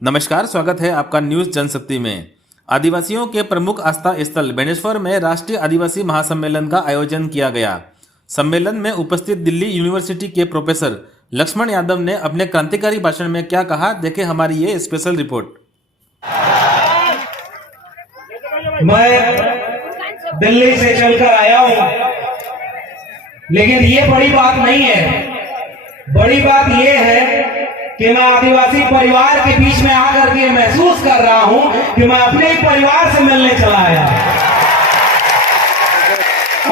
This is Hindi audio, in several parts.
नमस्कार, स्वागत है आपका न्यूज जनशक्ति में। आदिवासियों के प्रमुख आस्था स्थल बेनेश्वर में राष्ट्रीय आदिवासी महासम्मेलन का आयोजन किया गया। सम्मेलन में उपस्थित दिल्ली यूनिवर्सिटी के प्रोफेसर लक्ष्मण यादव ने अपने क्रांतिकारी भाषण में क्या कहा, देखें हमारी ये स्पेशल रिपोर्ट। मैं दिल्ली से चलकर आया हूं, लेकिन ये बड़ी बात नहीं है। बड़ी बात ये है कि मैं आदिवासी परिवार के बीच में आकर के महसूस कर रहा हूं कि मैं अपने ही परिवार से मिलने चला आया।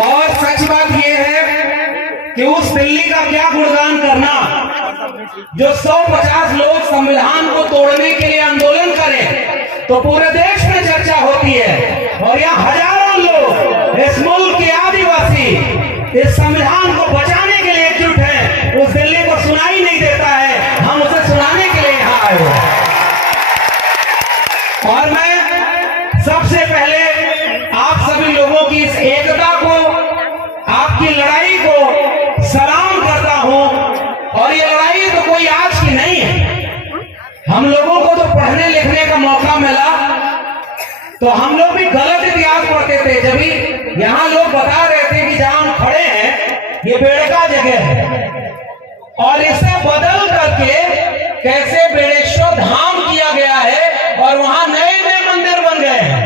और सच बात ये है कि उस दिल्ली का क्या गुणगान करना जो 150 लोग संविधान को तोड़ने के लिए आंदोलन करें तो पूरे देश में चर्चा होती है, और यहाँ हजारों लोग इस मुल्क के आदिवासी इस संविधान को बचाने के लिए एकजुट हैं। उस दिल्ली को सुनाई नहीं देता है, हम उसे सुनाने के लिए यहाँ आए हैं। और मैं सबसे पहले आप सभी लोगों की इस एकता को, आपकी लड़ाई को सलाम करता हूं। और ये लड़ाई तो कोई आज की नहीं है। हम लोगों को तो पढ़ने लिखने का मौका मिला तो हम लोग भी गलत इतिहास पढ़ते थे। जब यहाँ लोग बता रहे थे कि जहां हम खड़े हैं ये बेड़का जगह है, और इसे बदल करके कैसे बेड़ेश्वर धाम किया गया है और वहां नए नए मंदिर बन गए हैं।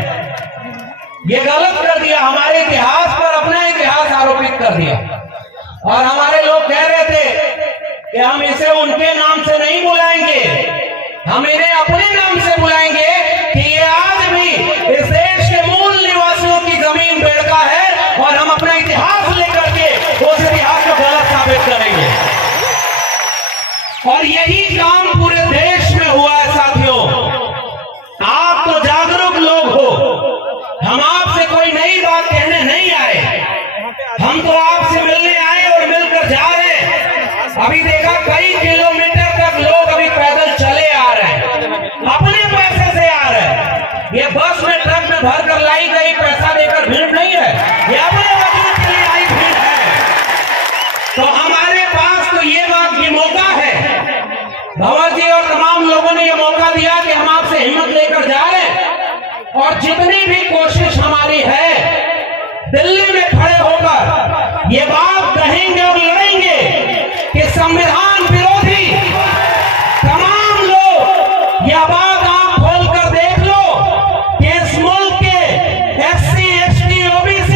ये गलत कर दिया, हमारे इतिहास पर अपना इतिहास आरोपित कर दिया। और हमारे लोग कह रहे थे कि हम इसे उनके नाम से नहीं बुलाएंगे, हम इन्हें अपने नाम से बुलाएंगे कि ये आज भी इस देश के मूल निवासियों की जमीन बेड़का है, और हम अपना इतिहास लेकर के उस इतिहास को गलत साबित करेंगे। और यही काम पूरे देश में हुआ है साथियों। आप तो जागरूक लोग हो, हम आपसे कोई नई बात कहने नहीं आए, हम तो आपसे मिलने आए और मिलकर जा रहे हैं। अभी देखा कई किलोमीटर तक लोग अभी पैदल चले आ रहे हैं, अपने पैसे से आ रहे हैं। ये बस में ट्रक में भर कर लाई गई पैसा देकर भीड़ नहीं है, ये अपने वजूद के लिए आई भीड़ है। तो हमारे पास तो ये बात की मौका है, भंवर जी और तमाम लोगों ने ये मौका दिया कि हम आपसे हिम्मत लेकर जा रहे हैं। और जितनी भी कोशिश हमारी है दिल्ली में खड़े होकर ये बात कहेंगे और लड़ेंगे कि संविधान विरोधी तमाम लोग, यह बात आप खोलकर देख लो कि इस मुल्क के SC, ST, OBC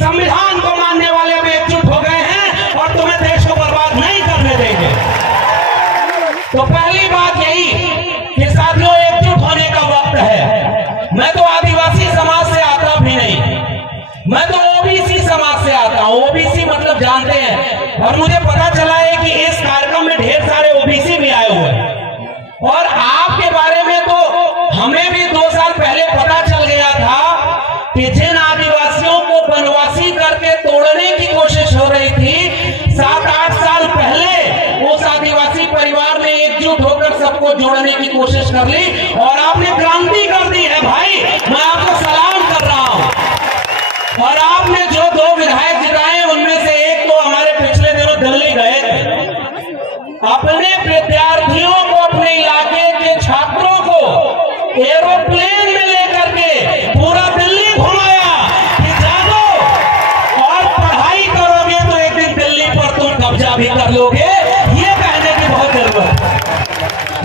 संविधान को मानने वाले में एकजुट हो गए हैं और तुम्हें देश को बर्बाद नहीं करने देंगे। तो पहली बात यही कि साथियों एकजुट होने का वक्त है। मैं तो आदिवासी समाज से आता भी नहीं, मैं तो OBC समाज से आता हूं। OBC मतलब जानते हैं, और मुझे पता चला है कि इस कार्यक्रम में ढेर सारे OBC भी आए हुए हैं। और आपके बारे में तो हमें भी 2 साल पहले पता चल गया था कि जिन आदिवासियों को वनवासी करके तोड़ने की कोशिश हो रही थी, 7-8 साल पहले उस आदिवासी परिवार ने एकजुट होकर सबको जोड़ने की कोशिश कर ली, और आपने क्रांति कर दी है भाई। मैं आपको सलाम कर रहा हूं। और आपने जो 2 विधायक जिताए उनमें से एक तो हमारे पिछले दिनों दिल्ली गए थे, अपने विद्यार्थियों को, अपने इलाके के छात्रों को एरोप्लेन में लेकर के पूरा दिल्ली घुमाया कि जानो और पढ़ाई करोगे तो एक दिन दिल्ली पर तुम कब्जा भी कर लोगे। ये कहने की बहुत जरूरत है।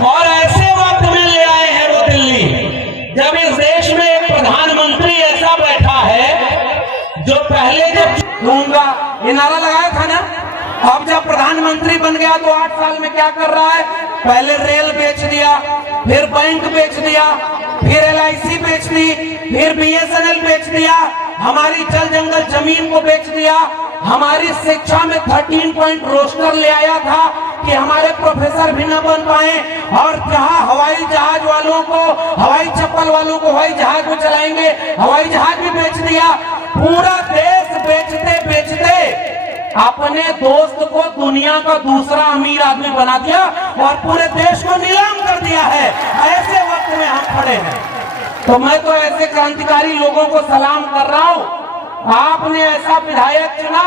और ऐसे वक्त में ले आए हैं वो दिल्ली जब इस देश में एक प्रधानमंत्री ऐसा बैठा है जो पहले जब दूंगा ये नारा लगाया था ना, अब जब प्रधानमंत्री बन गया तो 8 साल में क्या कर रहा है? पहले रेल बेच दिया, फिर बैंक बेच दिया, फिर LIC बेच दी, फिर BSNL बेच दिया, हमारी जल जंगल जमीन को बेच दिया, हमारी शिक्षा में 13 पॉइंट रोस्टर ले आया था कि हमारे प्रोफेसर भी न बन पाए, और जहां हवाई जहाज वालों को, हवाई चप्पल वालों को हवाई जहाज को चलाएंगे, हवाई जहाज भी बेच दिया। पूरा देश बेचते बेचते अपने दोस्त को दुनिया का दूसरा अमीर आदमी बना दिया और पूरे देश को नीलाम कर दिया है। ऐसे वक्त में हम खड़े हैं, तो मैं तो ऐसे क्रांतिकारी लोगों को सलाम कर रहा हूं। आपने ऐसा विधायक चुना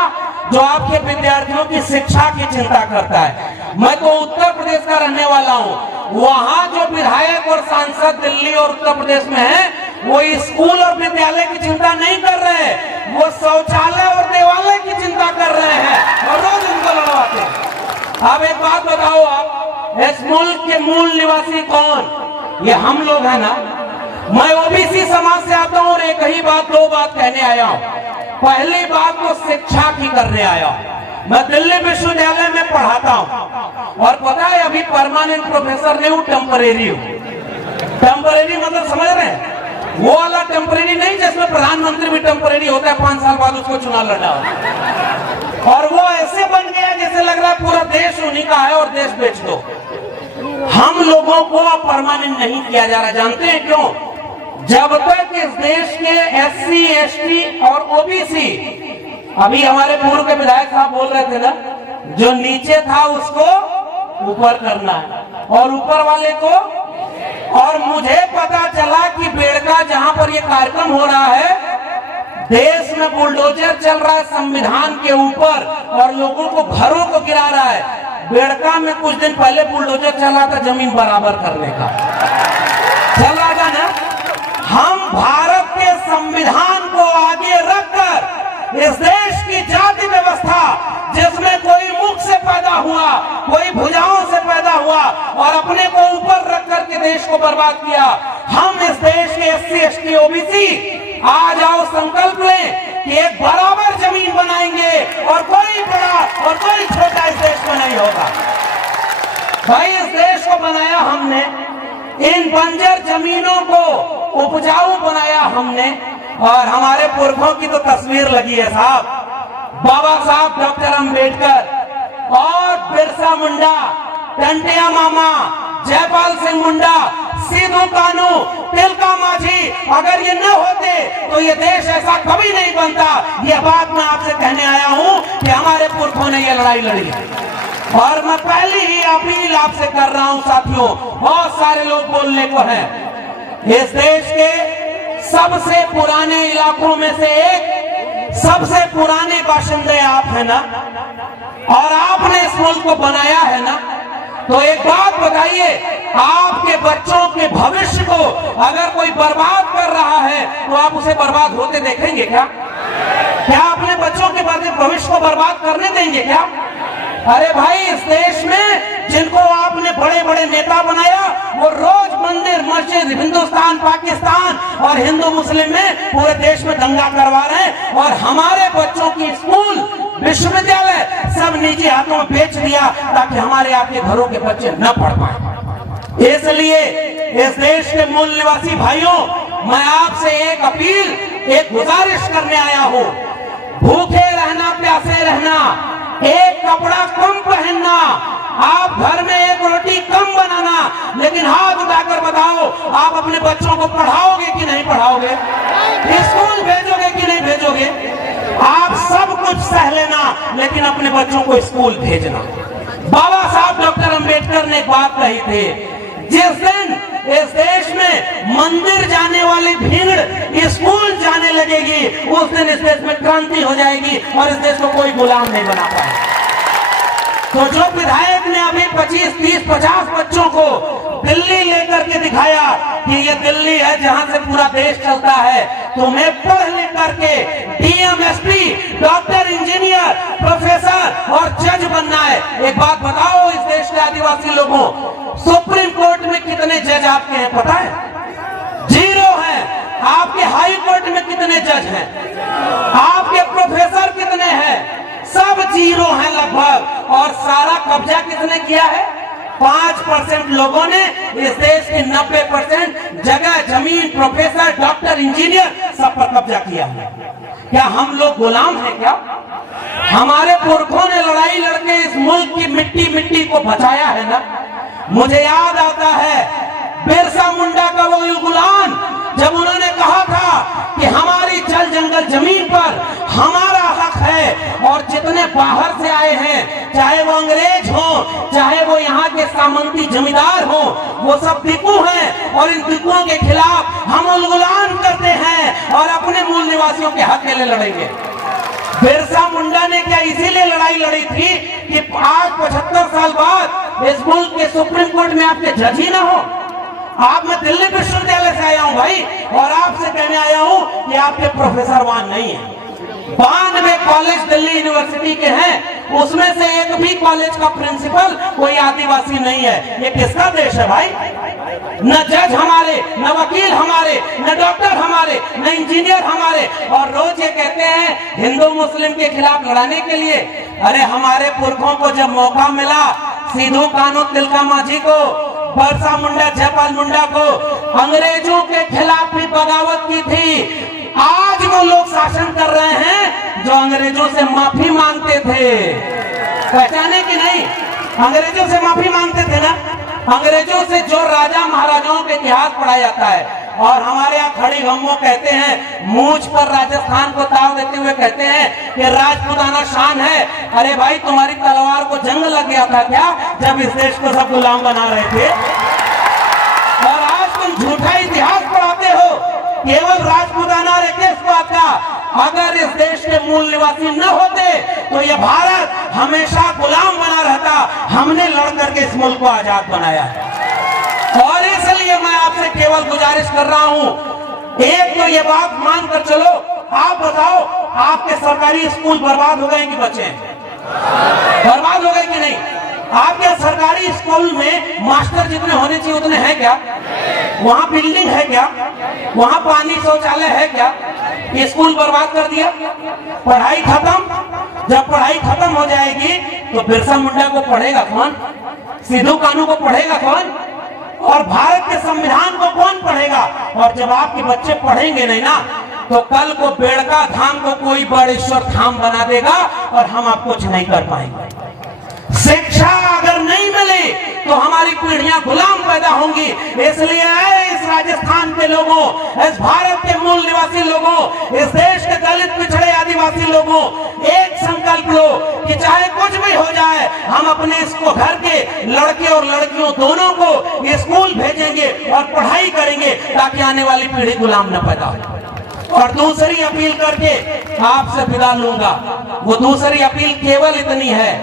जो आपके विद्यार्थियों की शिक्षा की चिंता करता है। मैं तो उत्तर प्रदेश का रहने वाला हूं, वहां जो विधायक और सांसद दिल्ली और उत्तर प्रदेश में हैं, वो स्कूल और विद्यालय की चिंता नहीं कर रहे हैं, वो शौचालय और देवालय की चिंता कर रहे हैं और रोज उनको लड़वाते हैं। अब एक बात बताओ, आप इस मुल्क के मूल निवासी कौन? ये हम लोग हैं ना। मैं ओबीसी समाज से आता हूं और एक ही बात, दो बात कहने आया हूं। पहली बात तो शिक्षा की करने आया हूं। मैं दिल्ली विश्वविद्यालय में पढ़ाता हूं और पता है अभी परमानेंट प्रोफेसर नहीं हूं, टेम्परेरी हूं। टेम्परेरी मतलब समझ रहे हैं? वो वाला टेम्परेरी नहीं जिसमें प्रधानमंत्री भी टेम्परेरी होता है, 5 साल बाद उसको चुनाव लड़ना हो। और वो ऐसे बन गया जैसे लग रहा है पूरा देश उन्हीं का है और देश बेच दो। हम लोगों को परमानेंट नहीं किया जा रहा। जानते हैं क्यों? जब तक इस देश के SC, ST और ओबीसी, अभी हमारे पूर्व के विधायक साहब बोल रहे थे ना, जो नीचे था उसको ऊपर करना है और ऊपर वाले को। और मुझे पता चला कि बेड़का जहां पर ये कार्यक्रम हो रहा है, देश में बुलडोजर चल रहा है संविधान के ऊपर और लोगों को घरों को गिरा रहा है। बेड़का में कुछ दिन पहले बुलडोजर चल रहा था जमीन बराबर करने का, चल रहा था ना। हम भारत के संविधान को आगे रखकर इस देश की जाति व्यवस्था, जिसमें कोई मुख से पैदा हुआ, कोई भुजाओं से पैदा हुआ और अपने को ऊपर रख करके देश को बर्बाद किया, हम इस देश के SC, ST, OBC आज आओ संकल्प लें कि एक बराबर जमीन बनाएंगे और कोई बड़ा और कोई छोटा इस देश में नहीं होगा। भाई इस देश को बनाया हमने, इन बंजर जमीनों को उपजाऊ बनाया हमने। और हमारे पुरखों की तो तस्वीर लगी है साहब, बाबा साहब डॉक्टर अंबेडकर और बिरसा मुंडा, टंटिया मामा, जयपाल सिंह मुंडा, सिद्धू कानू, तिलका माझी, अगर ये न होते तो ये देश ऐसा कभी नहीं बनता। ये बात मैं आपसे कहने आया हूं कि हमारे पुरखों ने ये लड़ाई लड़ी। और मैं पहली ही अपील आपसे कर रहा हूं साथियों, बहुत सारे लोग बोलने को हैं, इस देश के सबसे पुराने इलाकों में से एक, सबसे पुराने बाशिंदे आप हैं ना, और आपने इस मुल्क को बनाया है ना। तो एक बात बताइए, आपके बच्चों के भविष्य को अगर कोई बर्बाद कर रहा है तो आप उसे बर्बाद होते देखेंगे क्या? क्या अपने बच्चों के भविष्य को बर्बाद करने देंगे क्या? अरे भाई इस देश में जिनको आपने बड़े बड़े नेता बनाया, वो रोज मंदिर, मस्जिद, हिंदुस्तान, पाकिस्तान और हिंदू मुस्लिम में पूरे देश में दंगा करवा रहे हैं। और हमारे बच्चों की स्कूल, विश्वविद्यालय सब निजी हाथों में बेच दिया ताकि हमारे आपके घरों के बच्चे न पढ़ पाए। इसलिए इस देश के मूल निवासी भाइयों, मैं आपसे एक अपील, एक गुजारिश करने आया हूं। भूखे रहना, प्यासे रहना, एक कपड़ा कम पहनना, आप घर में एक रोटी कम बनाना, लेकिन हाथ उठाकर बताओ आप अपने बच्चों को पढ़ाओगे कि नहीं पढ़ाओगे? स्कूल भेजोगे कि नहीं भेजोगे? आप सब कुछ सह लेना लेकिन अपने बच्चों को स्कूल भेजना। बाबा साहब डॉक्टर अंबेडकर ने एक बात कही थी, जिस दिन इस देश में मंदिर जाने वाली भीड़ स्कूल जाने लगेगी, उस दिन इस देश में क्रांति हो जाएगी और इस देश को कोई गुलाम नहीं बना पाएगा। तो जो विधायक ने अभी 25, 30, 50 बच्चों को दिल्ली लेकर के दिखाया कि ये दिल्ली है जहां से पूरा देश चलता है, तुम्हें पढ़ लिख करके DM, SP, doctor, engineer, professor और जज बनना है। एक बात बताओ इस देश के आदिवासी लोगों, सुप्रीम कोर्ट में कितने जज आपके हैं पता है? 0 है। आपके हाई कोर्ट में कितने जज हैं? आपके प्रोफेसर कितने हैं? सब 0 हैं लगभग। और सारा कब्जा किसने किया है? 5% लोगों ने इस देश के 90% जगह, जमीन, प्रोफेसर, डॉक्टर, इंजीनियर सब पर कब्जा किया है। क्या हम लोग गुलाम हैं क्या? हमारे पुरखों ने लड़ाई लड़के इस मुल्क की मिट्टी को बचाया है ना। मुझे याद आता है बिरसा मुंडा का वो गुलाम, जब उन्होंने कहा था कि हमारी जल जंगल जमीन पर हमारा हक है और जितने बाहर से आए हैं, चाहे वो अंग्रेज हो, चाहे वो यहाँ के सामंती जमींदार हो, वो सब टिकू हैं और इन टिकुओं के खिलाफ हम उलगुलान करते हैं और अपने मूल निवासियों के हक के लिए लड़ेंगे। बिरसा मुंडा ने क्या इसीलिए लड़ाई लड़ी थी कि आज 75 साल बाद इस मुल्क के सुप्रीम कोर्ट में आपके जज ही ना हो। आप, मैं दिल्ली विश्वविद्यालय से आया हूं भाई, और आपसे कहने आया हूं कि आपके प्रोफेसर वहां नहीं है। 92 कॉलेज दिल्ली यूनिवर्सिटी के हैं, उसमें से एक भी कॉलेज का प्रिंसिपल कोई आदिवासी नहीं है। ये किसका देश है भाई? न जज हमारे, न वकील हमारे, न डॉक्टर हमारे, न इंजीनियर हमारे, और रोज ये कहते हैं हिंदू मुस्लिम के खिलाफ लड़ाने के लिए। अरे हमारे पुरखों को जब मौका मिला, सिद्धू कान्हू तिलका मांझी को, बिरसा मुंडा, जयपाल मुंडा को, अंग्रेजों के खिलाफ भी बगावत की थी। आज वो लोग शासन कर रहे हैं जो अंग्रेजों से माफी मांगते थे। पहचाने कि नहीं? अंग्रेजों से माफी मांगते थे ना। अंग्रेजों से जो राजा महाराजाओं के इतिहास पढ़ा जाता है, और हमारे यहाँ खड़ी गम कहते हैं, मूंछ पर राजस्थान को ताव देते हुए कहते हैं कि राजपूताना शान है। अरे भाई, तुम्हारी तलवार को जंग लग गया था क्या जब इस देश को सब गुलाम बना रहे थे? और आज तुम झूठा इतिहास पढ़ाते हो केवल राजपूताना और किस बात का? अगर इस देश के मूल निवासी न होते तो यह भारत हमेशा गुलाम बना रहता। हमने लड़ करके इस मुल्क को आजाद बनाया, और इसलिए मैं आपसे केवल गुजारिश कर रहा हूं, एक तो ये बात मान कर चलो। आप बताओ, आपके सरकारी स्कूल बर्बाद हो गए कि बचे? बर्बाद हो गए कि नहीं? आपके सरकारी स्कूल में मास्टर जितने होने चाहिए उतने हैं क्या? वहां बिल्डिंग है क्या? वहां पानी शौचालय है क्या? ये स्कूल बर्बाद कर दिया। पढ़ाई खत्म। जब पढ़ाई खत्म हो जाएगी तो बिरसा मुंडा को पढ़ेगा कौन? सिद्धू कान्हू को पढ़ेगा कौन? और भारत के संविधान को कौन पढ़ेगा? और जब आपके बच्चे पढ़ेंगे नहीं ना, तो कल को बेड़का धाम को कोई बड़ेश्वर धाम बना देगा और हम आप कुछ नहीं कर पाएंगे। शिक्षा अगर नहीं मिली तो हमारी पीढ़ियां गुलाम पैदा होंगी। इसलिए इस राजस्थान के लोगों, इस भारत के मूल निवासी लोगों, इस देश के दलित पिछड़े आदिवासी लोगों, एक संकल्प लो कि चाहे कुछ भी हो जाए, हम अपने इसको घर के लड़के और लड़कियों दोनों को स्कूल भेजेंगे और पढ़ाई करेंगे ताकि आने वाली पीढ़ी गुलाम न पैदा हो। और दूसरी अपील करके आपसे विदा लूंगा। वो दूसरी अपील केवल इतनी है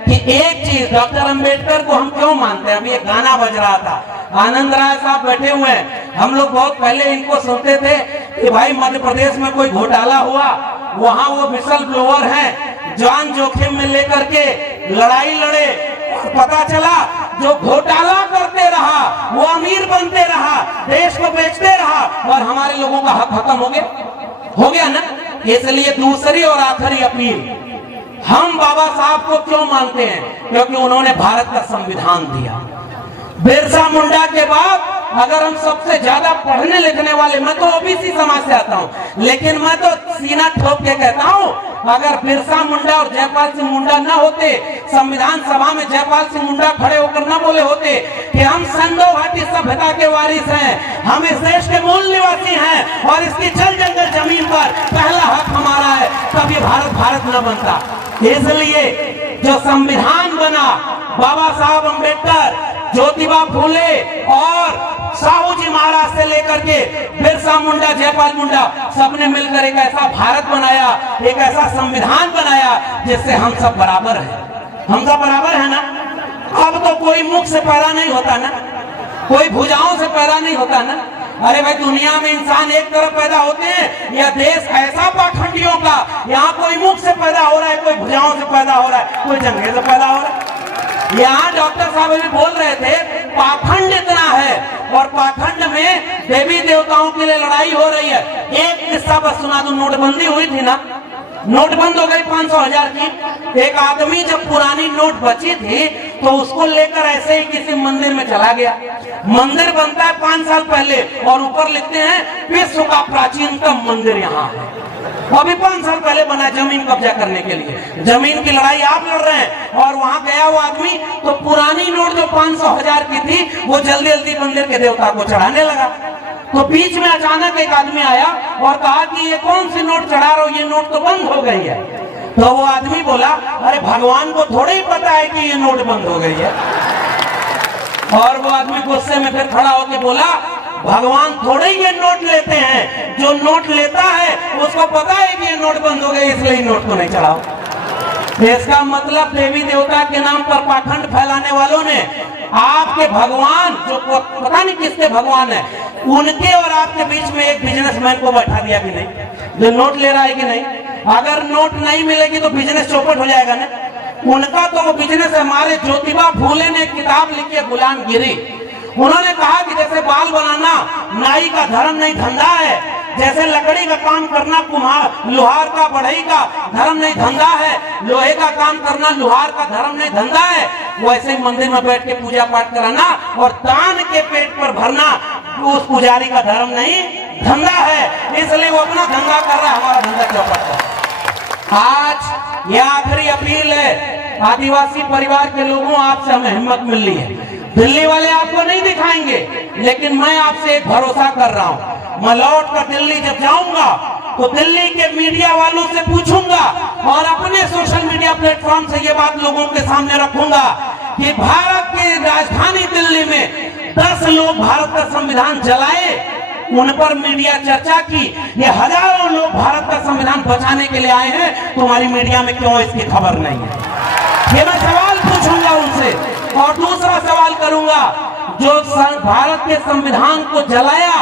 कि एक चीज, डॉक्टर अंबेडकर को हम क्यों मानते हैं? अभी एक गाना बज रहा था, आनंद राय साहब बैठे हुए हैं। हम लोग बहुत पहले इनको सुनते थे कि भाई मध्य प्रदेश में कोई घोटाला हुआ, वहां वो विसल ब्लोअर हैं, जान जोखिम में लेकर के लड़ाई लड़े, और पता चला जो घोटाला करते रहा वो अमीर बनते रहा, देश को बेचते रहा, और हमारे लोगों का हक खत्म हो गया ना। इसलिए दूसरी और आखिरी अपील, हम बाबा साहब को क्यों मानते हैं? क्योंकि उन्होंने भारत का संविधान दिया। बिरसा मुंडा के बाद अगर हम सबसे ज्यादा पढ़ने लिखने वाले, मैं तो ओबीसी समाज से आता हूं, लेकिन मैं तो सीना ठोक के कहता हूं, अगर बिरसा मुंडा और जयपाल सिंह मुंडा न होते, संविधान सभा में जयपाल सिंह मुंडा खड़े होकर न बोले होते कि हम सिंधु घाटी सभ्यता के वारिस हैं, हम इस देश के मूल निवासी हैं और इसकी जल जंगल जमीन पर पहला हक हमारा है, तब ये भारत भारत न बनता। इसलिए जो संविधान बना, बाबा साहब अंबेडकर, ज्योतिबा फूले और साहू जी महाराज से लेकर के बिरसा मुंडा, जयपाल मुंडा, सबने मिलकर एक ऐसा भारत बनाया, एक ऐसा संविधान बनाया जिससे हम सब बराबर हैं। हम सब बराबर है ना। अब तो कोई मुख से पैदा नहीं होता ना, कोई भुजाओं से पैदा नहीं होता ना। अरे भाई, दुनिया में इंसान एक तरफ पैदा होते हैं, यह देश ऐसा पाखंडियों का, यहाँ कोई मुख से पैदा हो रहा है, कोई भुजाओं से पैदा हो रहा है, कोई जंगे से पैदा हो रहा है। यहाँ डॉक्टर साहब अभी बोल रहे थे पाखंड इतना है, और पाखंड में देवी देवताओं के लिए लड़ाई हो रही है। एक किस्सा बस सुना दूं, नोटबंदी हुई थी ना, नोट बंद हो गई 500,000 की। एक आदमी जब पुरानी नोट बची थी तो उसको लेकर ऐसे ही किसी मंदिर में चला गया। मंदिर बनता है 5 साल पहले, और ऊपर लिखते हैं विश्व का प्राचीनतम मंदिर यहाँ है। अभी 5 साल पहले बना, जमीन कब्जा करने के लिए। जमीन की लड़ाई आप लड़ रहे हैं, और वहां गया वो आदमी तो पुरानी नोट जो 500,000 की थी वो जल्दी जल्दी मंदिर के देवता को चढ़ाने लगा। तो बीच में अचानक एक आदमी आया और कहा कि ये कौन सी नोट चढ़ा रहे हो, ये नोट तो बंद हो गई है। तो वो आदमी बोला, अरे भगवान को थोड़ा ही पता है कि ये नोट बंद हो गई है। और वो आदमी गुस्से में फिर खड़ा होकर बोला, भगवान थोड़े ही ये नोट लेते हैं, जो नोट लेता है उसको पता है कि ये नोट बंद हो गई, इसलिए नोट को नहीं चढ़ाओ। इसका मतलब देवी देवता के नाम पर पाखंड फैलाने वालों ने आपके भगवान, जो पता नहीं किसके भगवान है, उनके और आपके बीच में एक बिजनेसमैन को बैठा दिया कि नहीं, जो नोट ले रहा है कि नहीं। अगर नोट नहीं मिलेगी तो बिजनेस चौपट हो जाएगा ना। उनका तो वो बिजनेस है। हमारे ज्योतिबा फूले ने किताब लिखी है गुलामगिरी। उन्होंने कहा कि जैसे बाल बनाना नाई का धर्म नहीं धंधा है, जैसे लकड़ी का काम करना कुम्हार लोहार का बढ़ई का धर्म नहीं धंधा है, लोहे का काम करना लोहार का धर्म नहीं धंधा है, वैसे ही मंदिर में बैठ के पूजा पाठ कराना और दान के पेट पर भरना उस पुजारी का धर्म नहीं धंधा है। इसलिए वो अपना धंधा कर रहा है, हमारा धंधा चौपट है। आज यह आखिरी अपील है आदिवासी परिवार के लोगों, आपसे हमें हिम्मत मिल रही है। दिल्ली वाले आपको नहीं दिखाएंगे, लेकिन मैं आपसे एक भरोसा कर रहा हूं, मैं लौट कर दिल्ली जब जाऊंगा तो दिल्ली के मीडिया वालों से पूछूंगा और अपने सोशल मीडिया प्लेटफॉर्म से ये बात लोगों के सामने रखूंगा कि भारत की राजधानी दिल्ली में 10 लोग भारत का संविधान जलाए, उन पर मीडिया चर्चा की। ये हजारों लोग भारत का संविधान बचाने के लिए आए हैं, तुम्हारी मीडिया में क्यों इसकी खबर नहीं है? ये मैं सवाल पूछूंगा उनसे। और दूसरा सवाल करूंगा, जो भारत के संविधान को जलाया,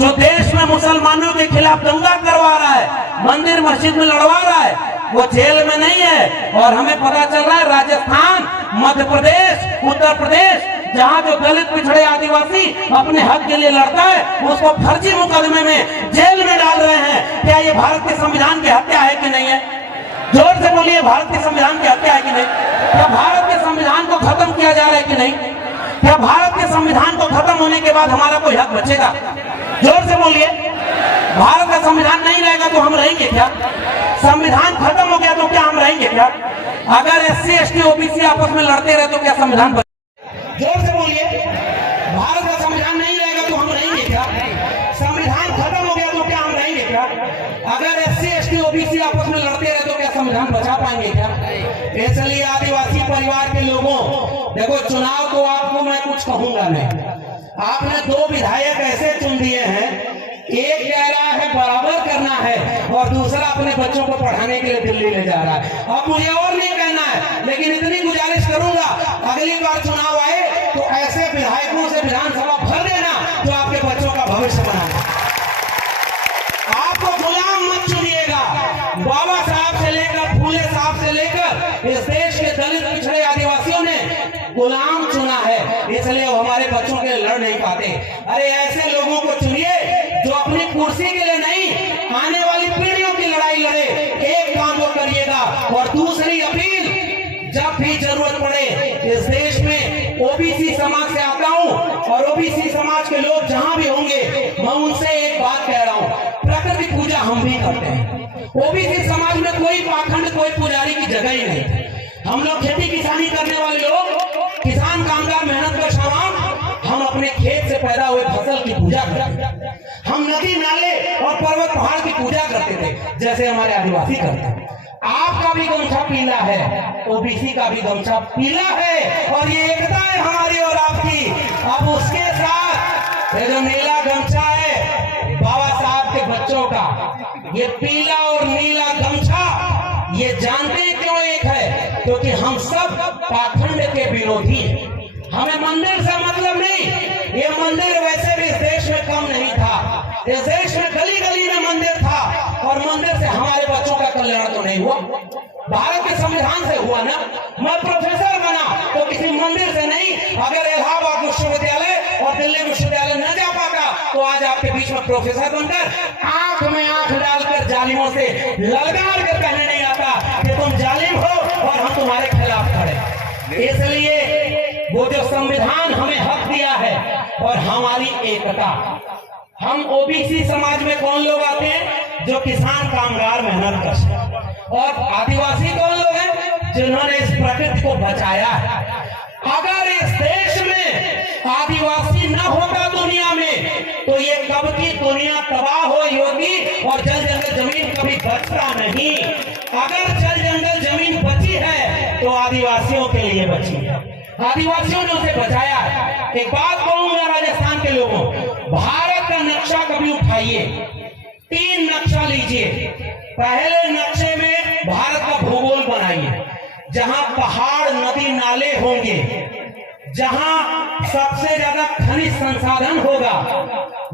जो देश में मुसलमानों के खिलाफ दंगा करवा रहा है, मंदिर मस्जिद में लड़वा रहा है, वो जेल में नहीं है। और हमें पता चल रहा है राजस्थान, मध्य प्रदेश, उत्तर प्रदेश, जहां जो दलित पिछड़े आदिवासी अपने हक के लिए लड़ता है, उसको फर्जी मुकदमे में जेल में डाल रहे हैं। क्या ये भारत के संविधान की हत्या है कि नहीं है? जोर से बोलिए, भारत के संविधान की हत्या है कि नहीं? क्या भारत के संविधान को खत्म किया जा रहा है कि नहीं? क्या भारत के संविधान को खत्म होने के बाद हमारा कोई हक बचेगा? जोर से बोलिए। भारत का संविधान नहीं रहेगा तो हम रहेंगे क्या? संविधान खत्म हो गया तो क्या हम रहेंगे क्या? अगर SC ST OBC आपस में लड़ते रहे तो क्या संविधान? जोर से बोलिए। भारत का संविधान नहीं रहेगा तो हम रहेंगे क्या? संविधान खत्म हो गया तो क्या हम रहेंगे क्या? अगर SC ST OBC आपस में लड़ते रहे तो क्या संविधान बचा पाएंगे क्या? इसलिए आदिवासी परिवार के लोगों, देखो चुनाव को आपको मैं कुछ कहूंगा नहीं। आपने 2 विधायक ऐसे चुन दिए हैं, एक कह रहा है बराबर करना है और दूसरा अपने बच्चों को पढ़ाने के लिए दिल्ली ले जा रहा है। अब मुझे और नहीं कहना है, लेकिन इतनी गुजारिश करूंगा, अगली बार चुनाव आए तो ऐसे विधायकों से विधानसभा भर देना जो आपके बच्चों का भविष्य बनाए। आपको गुलाम मत चुनिएगा। बाबा साहब से लेकर फूले साहब से लेकर इस देश के दलित पिछड़े आदिवासियों ने गुलाम चुना है, इसलिए वो हमारे बच्चों के लिए लड़ नहीं पाते। अरे ऐसे लोगों को चुनिए जो अपनी कुर्सी के लिए नहीं, आने वाली पीढ़ियों की लड़ाई लड़े। एक काम वो करिएगा। और दूसरी अपील, जब भी जरूरत पड़े, इस देश में OBC समाज से आता हूं और OBC समाज के लोग जहां भी होंगे, मैं उनसे एक बात कह रहा हूं, प्रकृति पूजा हम भी करते हैं। OBC समाज में कोई पाखंड, कोई पुजारी की जगह ही नहीं। हम लोग खेती किसानी करने वाले लोग, किसान कामगार मेहनत का सामान, हम अपने खेत से पैदा हुए फसल की पूजा करते थे। हम नदी नाले और पर्वत पहाड़ की पूजा करते थे, जैसे हमारे आदिवासी करते हैं। आपका भी गमछा पीला है, OBC का भी गमछा पीला है, और ये एकता है हमारी और आपकी। अब उसके साथ ये जो नीला गमछा है बाबा साहब के बच्चों का, ये पीला और नीला गमछा, ये जानते हैं क्यों एक है? क्योंकि हम सब पाखंड के विरोधी हैं। हमें मंदिर से मतलब नहीं। ये मंदिर वैसे भी इस देश में कम नहीं था। इस देश में गली गली में मंदिर था, और मंदिर से हमारे बच्चों का कल्याण तो नहीं हुआ, भारत के संविधान से हुआ ना। मैं प्रोफेसर बना तो किसी मंदिर से नहीं। अगर इलाहाबाद विश्वविद्यालय और दिल्ली विश्वविद्यालय न जा पाता तो आज आपके बीच में प्रोफेसर बनकर आंख में आंख डालकर जालिमों से ललकार कर कहने नहीं आता कि तुम जालिम हो और हम तुम्हारे खिलाफ खड़े। इसलिए वो जो संविधान हमें हक दिया है और हमारी एकता, हम OBC समाज में कौन लोग आते हैं? जो किसान कामगार मेहनत कर सकते, और आदिवासी कौन लोग हैं? जिन्होंने इस प्रकृति को बचाया है। अगर इस देश में आदिवासी न होता दुनिया में, तो ये कब की दुनिया तबाह हो होगी और जल जंगल जमीन कभी बचता नहीं। अगर जल जंगल जमीन बची है तो आदिवासियों के लिए बची है, आदिवासियों ने उसे बचाया है। एक बात कहूंगा राजस्थान के लोगों, भारत का नक्शा कभी उठाइए, 3 नक्शा लीजिए। पहले नक्शे में भारत का भूगोल बनाइए, जहां पहाड़ नदी नाले होंगे, जहां सबसे ज्यादा खनिज संसाधन होगा,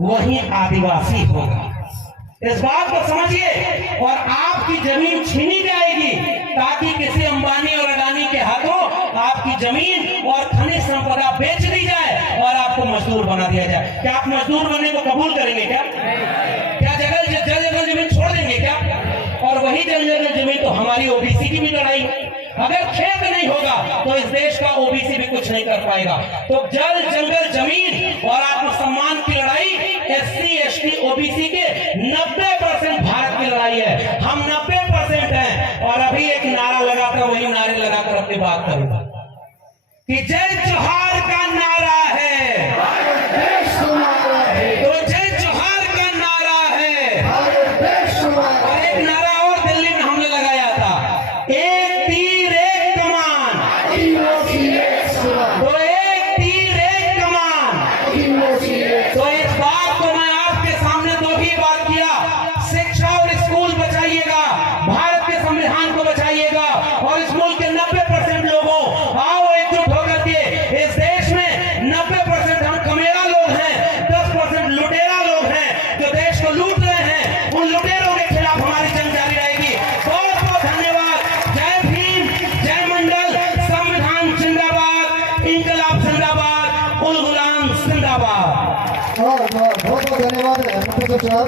वहीं आदिवासी होगा। इस बात को समझिए। और आपकी जमीन छीनी जाएगी ताकि किसी अंबानी और अडानी के हाथों आपकी जमीन और खनिज संपदा बेच दी जाए और आपको मजदूर बना दिया जाए। क्या आप मजदूर बनने को कबूल करेंगे? क्या जल जमीन छोड़ देंगे क्या? और वही जल जमीन तो हमारी ओबीसी की भी लड़ाई। अगर खेत नहीं होगा तो इस देश का ओबीसी भी कुछ नहीं कर पाएगा। तो जल जंगल जमीन और आत्मसम्मान की लड़ाई एससी एसटी ओबीसी के 90% भारत की लड़ाई है। हम 90% हैं। और अभी एक नारा लगाकर, वही नारे लगाकर अपनी बात करूंगा कि जय जोहार का नारा है, तो जय जोहार का नारा है। और एक नारा और दिल्ली में हमने लगाया था, एक तीर एक कमान, तो एक तीर एक कमान। तो इस बात को मैं आपके सामने तो भी बात किया, शिक्षा और स्कूल बचाइएगा, भारत के संविधान को बचाइएगा और इस मुल्क के 90% लोगों, आओ एकजुट होकर के इस देश में 90% हम कमेरा लोग हैं, 10% लुटेरा लोग हैं जो देश को लूट रहे हैं। उन लुटेरों के खिलाफ हमारी जंग जारी रहेगी। बहुत बहुत धन्यवाद। जय भीम, जय मंडल, संविधान जिंदाबाद, इंकलाब जिंदाबाद, उल गुलाम जिंदाबाद। बहुत बहुत धन्यवाद प्रोफेसर साहब।